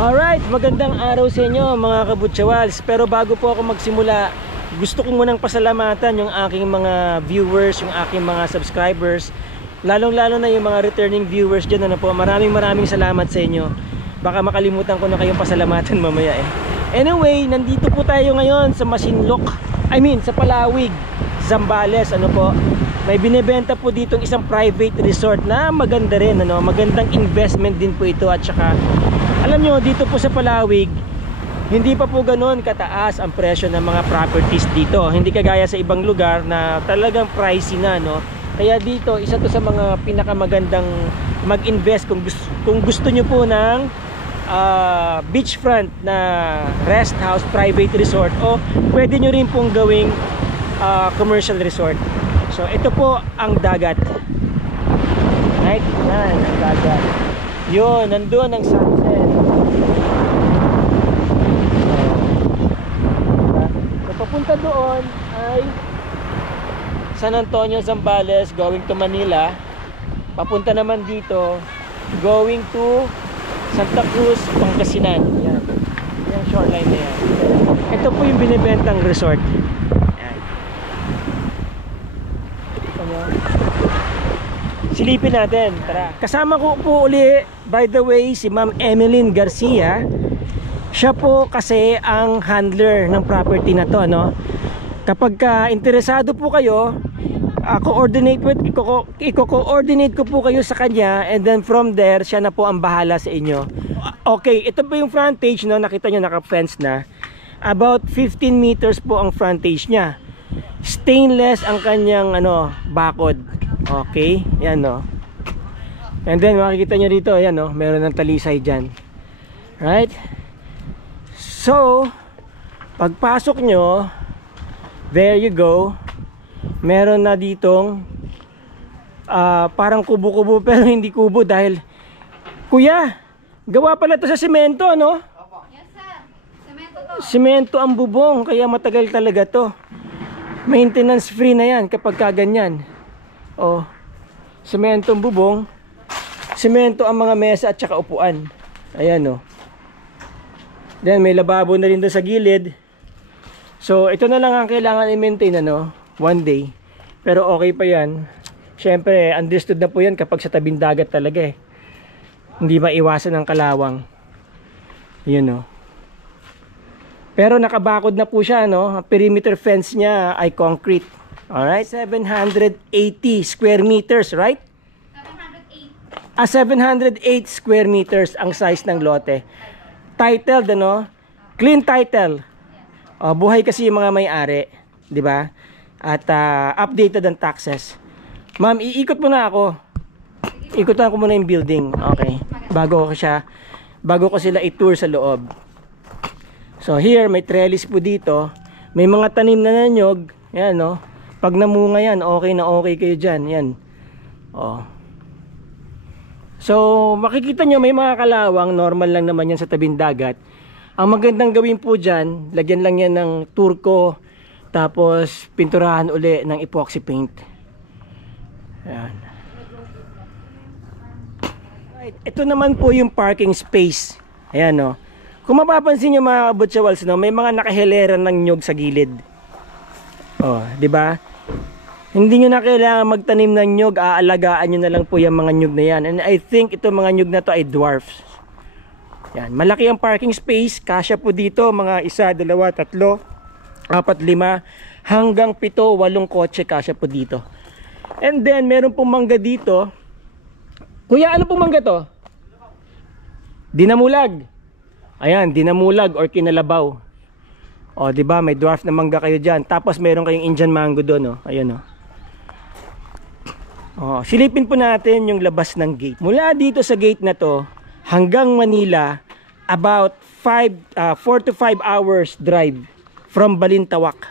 Alright, magandang araw sa inyo mga kabutsawals. Pero bago po ako magsimula, gusto ko munang pasalamatan yung aking mga viewers, yung aking mga subscribers, lalong-lalo na yung mga returning viewers dyan. Ano po, maraming salamat sa inyo. Baka makalimutan ko na kayong pasalamatan mamaya eh. Anyway, nandito po tayo ngayon sa Masinloc, sa Palawig, Zambales. Ano po, may binebenta po dito isang private resort na maganda rin, ano, magandang investment din po ito. At saka alam nyo, dito po sa Palawig, hindi pa po ganoon kataas ang presyo ng mga properties dito. Hindi kagaya sa ibang lugar na talagang pricey na, no? Kaya dito, isa to sa mga pinakamagandang mag-invest kung gusto nyo po ng beachfront na rest house, private resort, o pwede nyo rin pong gawing commercial resort. So ito po ang dagat. Right? Yan, ang dagat. Yun, nandun ang sunset. So papunta doon ay San Antonio, Zambales, going to Manila. Papunta naman dito, going to Santa Cruz, Pangasinan. Yan, yung shoreline na yan. Ito po yung binibentang resort. Yan. Silipin natin, tara. Kasama ko po uli, by the way, si Ma'am Emeline Garcia. Siya po kasi ang handler ng property na to, no? Kapag interesado po kayo, i-coordinate ko po kayo sa kanya, and then from there, siya na po ang bahala sa inyo. Okay, ito po yung frontage, no? Nakita nyo, naka-fence na. About 15 meters po ang frontage niya. Stainless ang kanyang bakod. Okay, yan, no. And then makikita nyo dito, yan, no, meron ng talisay dyan. Right? So pagpasok nyo, there you go, meron na ditong parang kubo-kubo, pero hindi kubo dahil, kuya, gawa pala to sa semento, no? Yes sir, semento to. Semento ang bubong, kaya matagal talaga to. Maintenance free na yan kapag kaganyan. Oh, semento ang bubong, semento ang mga mesa at saka upuan. Ayan, oh. Then may lababo na rin doon sa gilid. So ito na lang ang kailangan i-maintain, one day. Pero okay pa yan. Syempre understood na po yan kapag sa tabing dagat talaga eh. Hindi maiwasan ang kalawang. Yun, oh. Pero nakabakod na po siya, no? Ang perimeter fence niya ay concrete. Alright, 780 square meters, right? 708 square meters ang size ng lote. Titled, clean title. Buhay kasi yung mga may-ari, di ba? At updated ang taxes. Ma'am, iikot muna ako. Ikutan ko muna yung building. Okay. Bago ko sila i-tour sa loob. So here, may trellis po dito. May mga tanim na nanyog. Yan, no? Pag namunga yan, okay na okay kayo dyan. Yan. Oh. So, makikita nyo may mga kalawang. Normal lang naman yan sa tabing dagat. Ang magandang gawin po dyan, lagyan lang yan ng turco. Tapos, pinturahan uli ng epoxy paint. Ayan. Right. Ito naman po yung parking space. Ayan, no. Kung mapapansin nyo mga kabutsawals, may mga nakahilera ng nyog sa gilid. Oh, di ba? Hindi nyo na kailangan magtanim ng nyog, aalagaan nyo na lang po yung mga nyog na yan. And I think itong mga nyog na to ay dwarfs. Yan, malaki ang parking space, kasya po dito mga 1, 2, 3, 4, 5 hanggang 7, 8 kotse kasya po dito. And then meron pong mangga dito. Kuya, ano pong mangga to? Dinamulag. Ayan, dinamulag or kinalabaw. O, di ba? May dwarf na mangga kayo diyan. Tapos meron kayong Indian mango doon, oh. Ayun, oh. Oh, silipin po natin yung labas ng gate. Mula dito sa gate na to hanggang Manila, about 4 to 5 hours drive from Balintawak.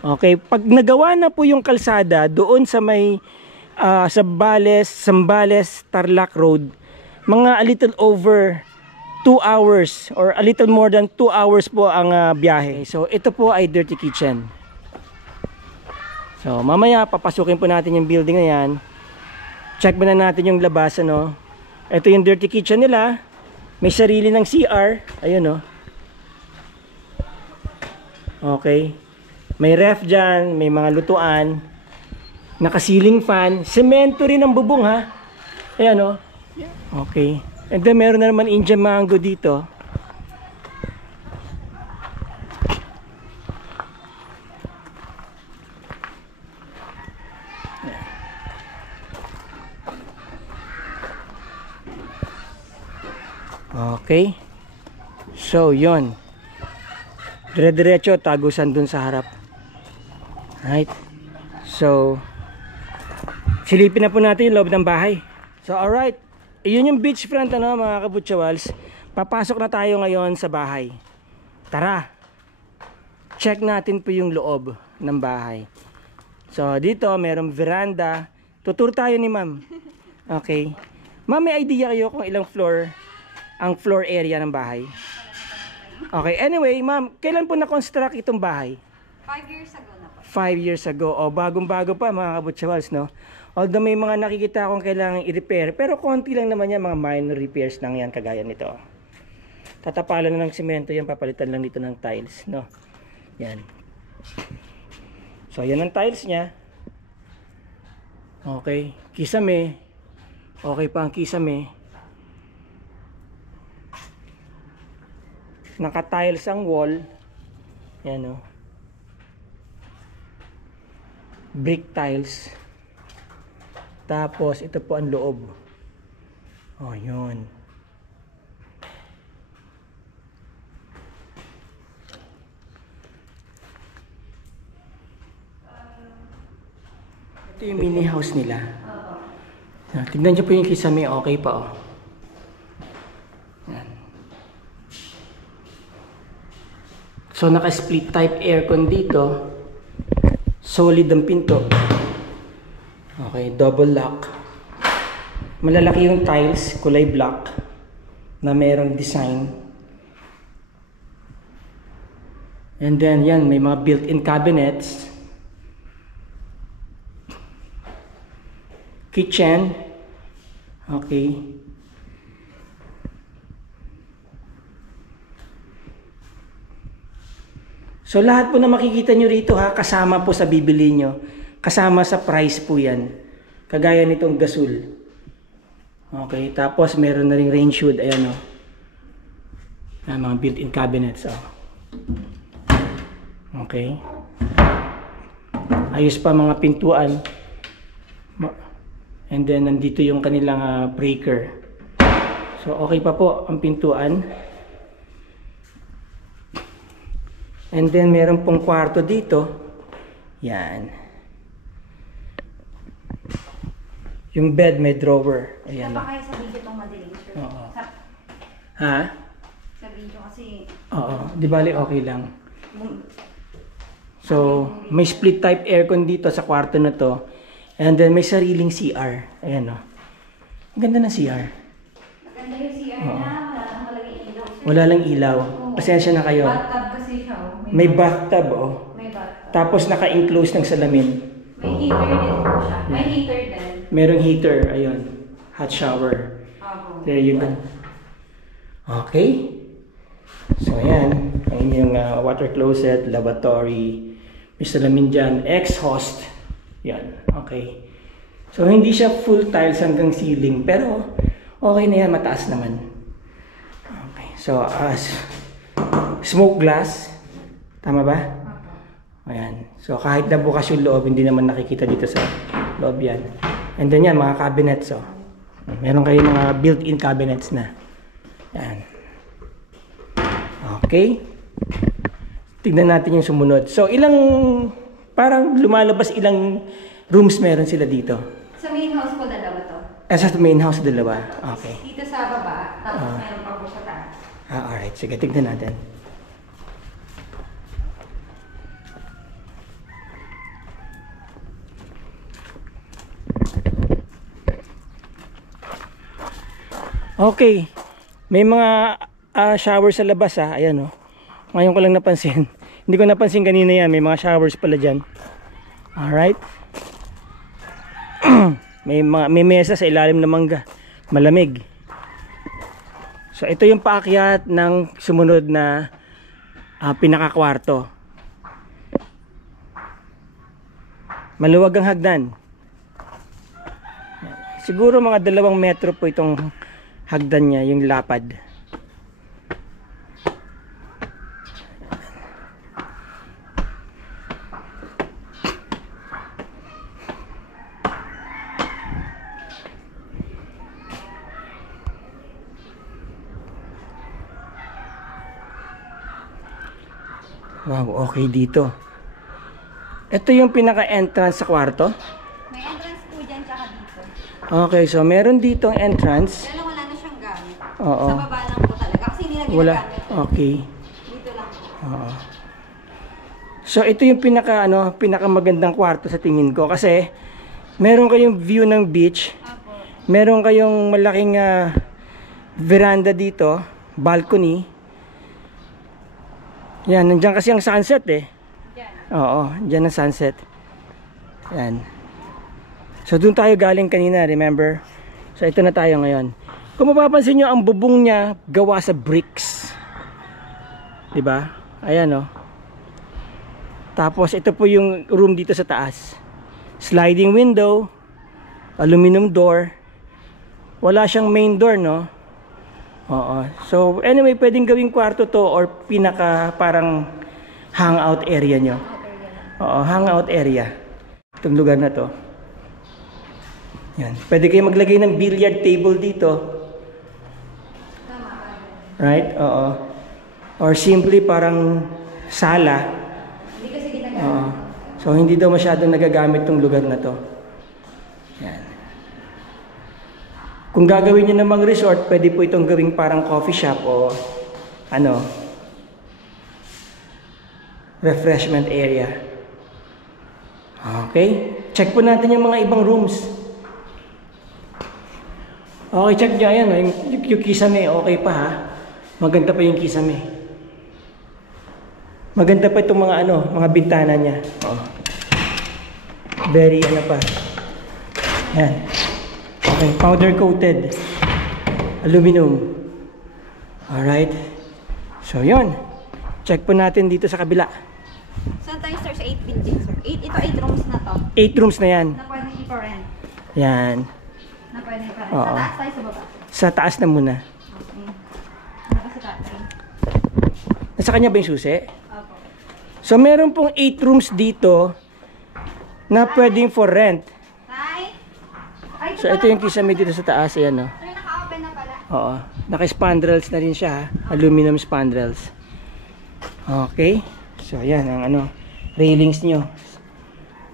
Okay, pag nagawa na po yung kalsada doon sa may Sambales Tarlac Road, mga a little over 2 hours or a little more than 2 hours po ang biyahe. So ito po ay dirty kitchen. So mamaya papasukin po natin yung building na yan. Check muna natin yung labas, Ito yung dirty kitchen nila. May sarili ng CR. Ayun, oh. Okay. May ref dyan, may mga lutuan. Naka-ceiling fan. Semento rin ang bubong, ha. Ayan, oh. Okay. And then meron na naman Indian mango dito. Okay. So, yon. Dire-diretso, tagusan dun sa harap. Right. So, silipin na po natin yung loob ng bahay. So, alright. Iyon yung beachfront, ano, mga kabutsyawals. Papasok na tayo ngayon sa bahay. Tara. Check natin po yung loob ng bahay. So, dito, merong veranda. Tutur tayo ni ma'am. Okay. Ma'am, may idea kayo kung ilang floor ang floor area ng bahay? Okay, anyway, ma'am, kailan po na-construct itong bahay? 5 years ago na po. 5 years ago. O, bagong-bago pa, mga kabutsyawals, no? Although may mga nakikita akong kailangan i-repair, pero konti lang naman yan, mga minor repairs lang yan, kagaya nito. Tatapalan na ng simento yan, papalitan lang dito ng tiles, no? Yan. So, yan ang tiles niya. Okay, kisame. Okay pa ang kisame. Naka-tiles ang wall. Yan, o. Brick tiles. Tapos, ito po ang loob. O, yun. Ito yung mini house nila. Tignan nyo po yung kisame. Okay pa, o. Yan. So, naka-split type aircon dito. Solid ang pinto. Okay, double lock. Malalaki yung tiles, kulay black, na merong design. And then, yan, may mga built-in cabinets. Kitchen. Okay. So lahat po na makikita nyo rito, ha, kasama po sa bibili nyo. Kasama sa price po yan. Kagaya nitong gasol. Okay, tapos meron na ring range hood. Ayan, o. Mga built-in cabinets. O. Okay. Ayos pa mga pintuan. And then nandito yung kanilang breaker. So okay pa po ang pintuan. And then meron pong kwarto dito. Yan. Yung bed may drawer. Ayan. Saan pa kayo sa video itong madilim, sir? Oo. Sa Ha? video kasi... Oo. Di bali okay lang. So, may split type aircon dito sa kwarto na to. And then may sariling CR. Ayan, o. Ang ganda ng CR. Maganda yung CR na, wala lang talaga ilaw, sir. Wala lang ilaw. Pasensya na kayo. Bathtub kasi siya, oh. May bathtub, o. May bathtub. Tapos naka-enclose ng salamin. May heater din po siya. May heater din. Merong heater. Ayun. Hot shower. There you go. Okay. So, ayan. Ayan yung water closet, lavatory. May salamin dyan. Exhaust. Yan. Okay. So, hindi siya full tiles hanggang ceiling. Pero, okay na yan. Mataas naman. Okay. So, smoke glass. Tama ba? Ayan. So, kahit na bukas yung loob, hindi naman nakikita dito sa loob yan. And then yan, mga cabinets. So, meron kayo mga built-in cabinets na. Yan. Okay. Tignan natin yung sumunod. So, parang lumalabas ilang rooms meron sila dito? Sa main house po, dalawa to. Sa main house, dalawa. Okay. Dito sa baba, tapos meron pa po sa taas. Alright. Sige, tignan natin. Okay. May mga shower sa labas, ha. Ayan, oh. Ngayon ko lang napansin. Hindi ko napansin kanina yan. May mga showers pala dyan. Alright. may mesa sa ilalim ng mangga. Malamig. So ito yung paakyat ng sumunod na pinakakwarto. Maluwag ang hagdan. Siguro mga 2 metro po itong hagdan niya, yung lapad. Wow, okay dito. Ito yung pinaka-entrance sa kwarto. May entrance po dyan tsaka dito. Okay, so meron dito ang entrance. Kaya lang wala na siyang gamit. Oo. Sa baba lang po talaga. Kasi hindi na Wala. ginagamit. Okay. Dito lang po. Oo. So ito yung pinakamagandang kwarto sa tingin ko kasi meron kayong view ng beach. Opo. Meron kayong malaking veranda dito, balcony. Yan, nandiyan kasi ang sunset eh. Dyan. Oo, dyan ang sunset. Yan. So doon tayo galing kanina, remember? So ito na tayo ngayon. Kung mapapansin nyo, ang bubong niya gawa sa bricks. 'Di ba? Ayan oh. Tapos ito po yung room dito sa taas. Sliding window, aluminum door. Wala siyang main door, no? Oo. So anyway, pwedeng gawing kwarto to or pinaka parang hangout area nyo. Oo, hangout area. Itong lugar na to. Yan. Pwede kayo maglagay ng billiard table dito. Right? Oo. Or simply parang sala. Hindi kasi ginagamit. Oo. So hindi daw masyadong nagagamit tong lugar na to. Yan. Kung gagawin nyo namang resort, pwede po itong gawing parang coffee shop o refreshment area. Okay? Check po natin yung mga ibang rooms. Okay, check nyo. Ayan, yung kisame, okay pa ha. Maganda pa yung kisame. Maganda pa itong mga bintana niya. Oh. Very pa. Yan. Okay, powder coated aluminum. Alright. So yun. Check po natin dito sa kabila. Saan tayo sir? Sa 8 building sir. 8 rooms na to. 8 rooms na yan. Na pwede i-rent. Yan. Na pwede i-rent. Oo. Sa taas tayo sa baba. Sa taas na muna. Okay. Naka sa tatay. Nasa kanya ba yung susi? Opo. So meron pong 8 rooms dito na pwedeng for rent. Tay? Ay, So ito yung kisame dito sa taas. Ayan o. Sir, naka-open na pala. Oo. Naka-spandrels na rin siya ha. Aluminum spandrels. Okay. So ayan ang railings nyo.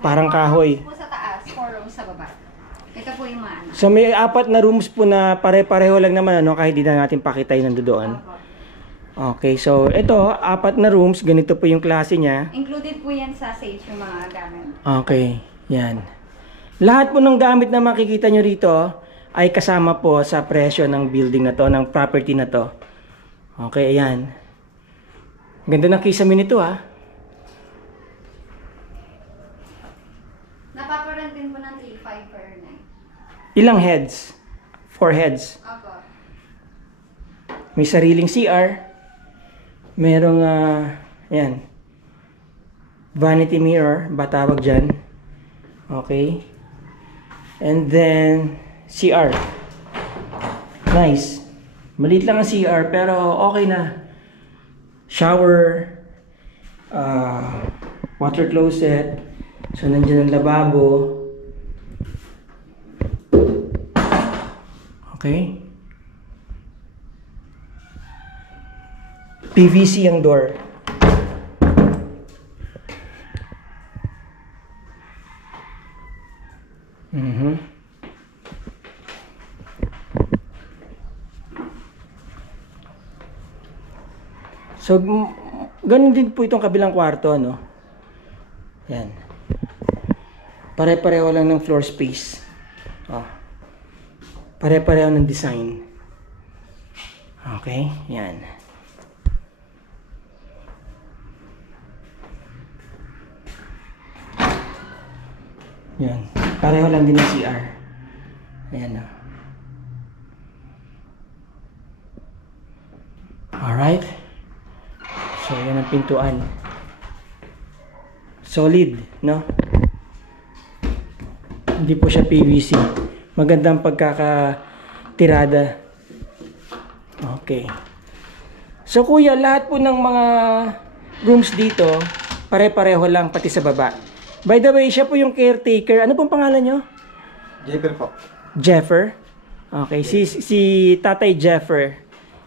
Parang kahoy. Po sa taas, 4 rooms sa baba. Ito po yung mga So may 4 na rooms po na pare-pareho lang naman kahit di na natin pakita yung nandoon. Opo. Okay, so ito 4 na rooms, ganito po yung klase niya. Included po yan sa stage yung mga gamit. Okay, yan. Lahat po ng gamit na makikita nyo rito ay kasama po sa presyo ng building na to, ng property na to. Okay, ayan. Ganda ng kisame nito ha. Napaparent din po ng 3.5 per night. Ilang heads? 4 heads. Opo. May sariling CR. Merong, ayan, vanity mirror, ba tawag dyan. Okay. And then, CR. Nice. Maliit lang ang CR, pero okay na. Shower, water closet. So, nandiyan ang lababo. Okay. PVC ang door. So, ganun din po itong kabilang kwarto, no? Yan. Pare-pareho lang ng floor space. Oh. Pare-pareho ng design. Okay, yan. Yan. Pareho lang din ng CR. Ayan o. Alright. So, yan ang pintuan. Solid, no? Hindi po siya PVC. Magandang pagkakatirada. Okay. So, kuya, lahat po ng mga rooms dito, pare-pareho lang pati sa baba. By the way, siya po yung caretaker. Ano pong pangalan nyo? Jeffer po. Jeffer? Okay, si Tatay Jeffer.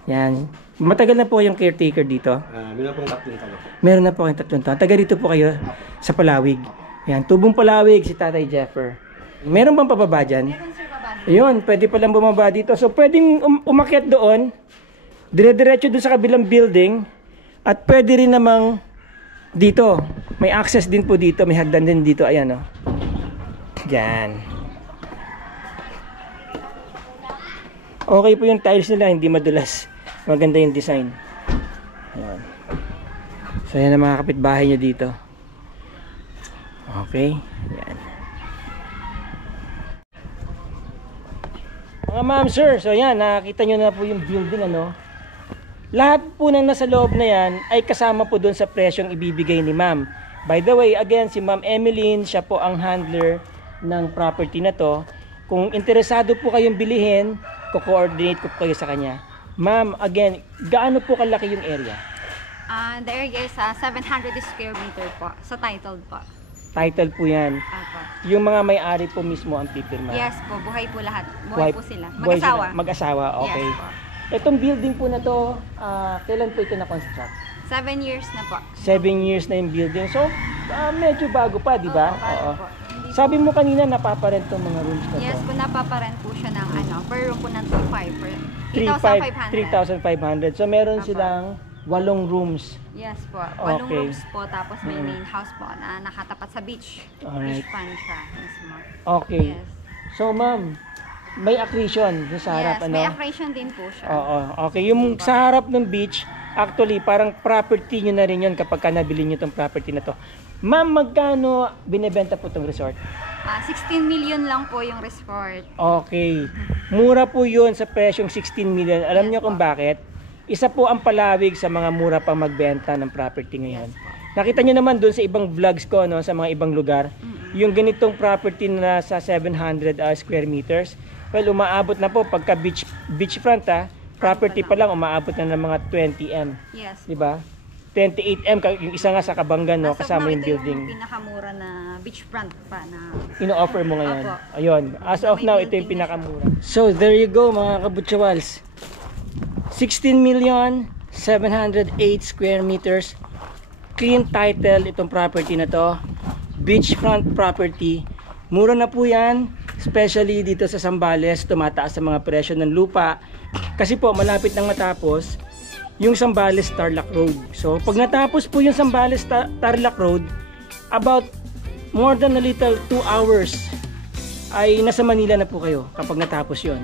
Yan. Matagal na po yung caretaker dito. Meron pong tatlong talo. Meron na po kayong 3 taon. Taga dito po kayo sa Palawig. Yan, Tubong Palawig si Tatay Jeffer. Meron bang pababa dyan? Meron sir baba. Ayun, pwede palang bumaba dito. So, pwedeng umakyat doon. Dire-diretso doon sa kabilang building. At pwede rin namang dito. May access din po dito. May hagdan din dito. Ayan, oh. Yan. Okay po yung tiles nila. Hindi madulas. Maganda yung design. Ayan. So, yan ang mga kapitbahay nyo dito. Okay. Yan. Mga ma'am, sir. So, yan. Nakakita nyo na po yung building, ano. Lahat po ng nasa loob na yan ay kasama po doon sa presyong ibibigay ni ma'am. By the way, again, si Ma'am Emeline, siya po ang handler ng property na to. Kung interesado po kayong bilihin, ko-coordinate ko kayo sa kanya. Ma'am, again, gaano po kalaki yung area? The area is 700 square meter po. Sa title po. Title po yan. Apo. Yung mga may-ari po mismo ang pipirma. Yes po, buhay po lahat. Buhay po sila. buhay Mag-asawa. sila. Mag-asawa, okay. Yes po. Itong building po na to, kailan po ito na-construct? 7 years na po. 7 years na yung building. So, medyo bago pa, di ba? Opo, bago Oo. po. Hindi Sabi mo kanina, napaparent tong mga rooms na to. Yes po, napaparent po siya ng per room po ng 3,500. 3,500. So, meron Apo. silang 8 rooms. Yes po. 8 Okay. rooms po. Tapos may main house po na nakatapat sa beach. Alright. Beach front siya mismo. Okay. Yes. So, ma'am, may accretion dun sa harap, Yes, ano? may accretion din po siya. Oo, okay. Yung sa harap ng beach, actually, parang property nyo na rin yun kapag ka nabili nyo itong property na to. Ma'am, magkano binibenta po itong resort? 16 million lang po yung resort. Okay. Mura po yun sa presyong 16 million. Alam Yes nyo kung po. bakit? Isa po ang Palawig sa mga mura pang magbenta ng property ngayon. Yes po. Nakita nyo naman doon sa ibang vlogs ko, no, sa mga ibang lugar, yung ganitong property na sa 700 square meters, well, umaabot na po pagka beachfront, property pa lang umaabot na ng mga 20M. Yes. Di ba? 28M, yung isa nga sa Kabanggan, no, As of kasama now, yung ito building. yung pinakamura na beachfront pa na. Ino-offer mo ngayon. Opo. Ayun. As of May now, ito yung building na pinakamura. So, there you go mga kabutsawals. 16,708 square meters. Clean title itong property na to. Beachfront property. Mura na po yan. Especially dito sa Zambales, tumataas sa mga presyo ng lupa. Kasi po, malapit nang matapos yung Zambales Tarlac Road. So, pag natapos po yung Zambales Tarlac Road, about more than a little 2 hours ay nasa Manila na po kayo kapag natapos yon.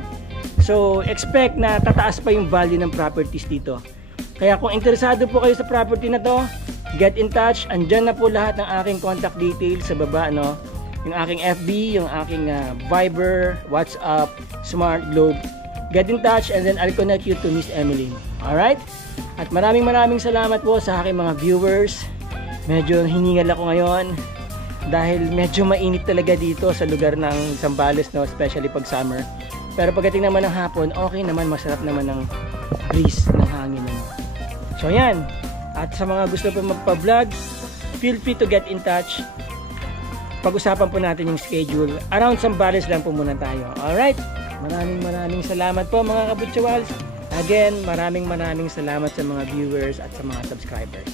So, expect na tataas pa yung value ng properties dito. Kaya kung interesado po kayo sa property na to, get in touch. Andyan na po lahat ng aking contact details sa baba, no? Yung aking FB, yung aking Viber, WhatsApp, Smart Globe. Get in touch and then I'll connect you to Miss Emeline. Alright? At maraming salamat po sa aking mga viewers. Medyo hiningal ako ngayon dahil medyo mainit talaga dito sa lugar ng Zambales, no? Especially pag summer. Pero pagdating naman ng hapon, okay naman, masarap naman ng breeze ng hangin. Ano? So yan. At sa mga gusto pa magpa-vlog, feel free to get in touch. Pag-usapan po natin yung schedule. Around Zambales lang po muna tayo. Alright? Maraming salamat po mga kabutsawals. Again, maraming salamat sa mga viewers at sa mga subscribers.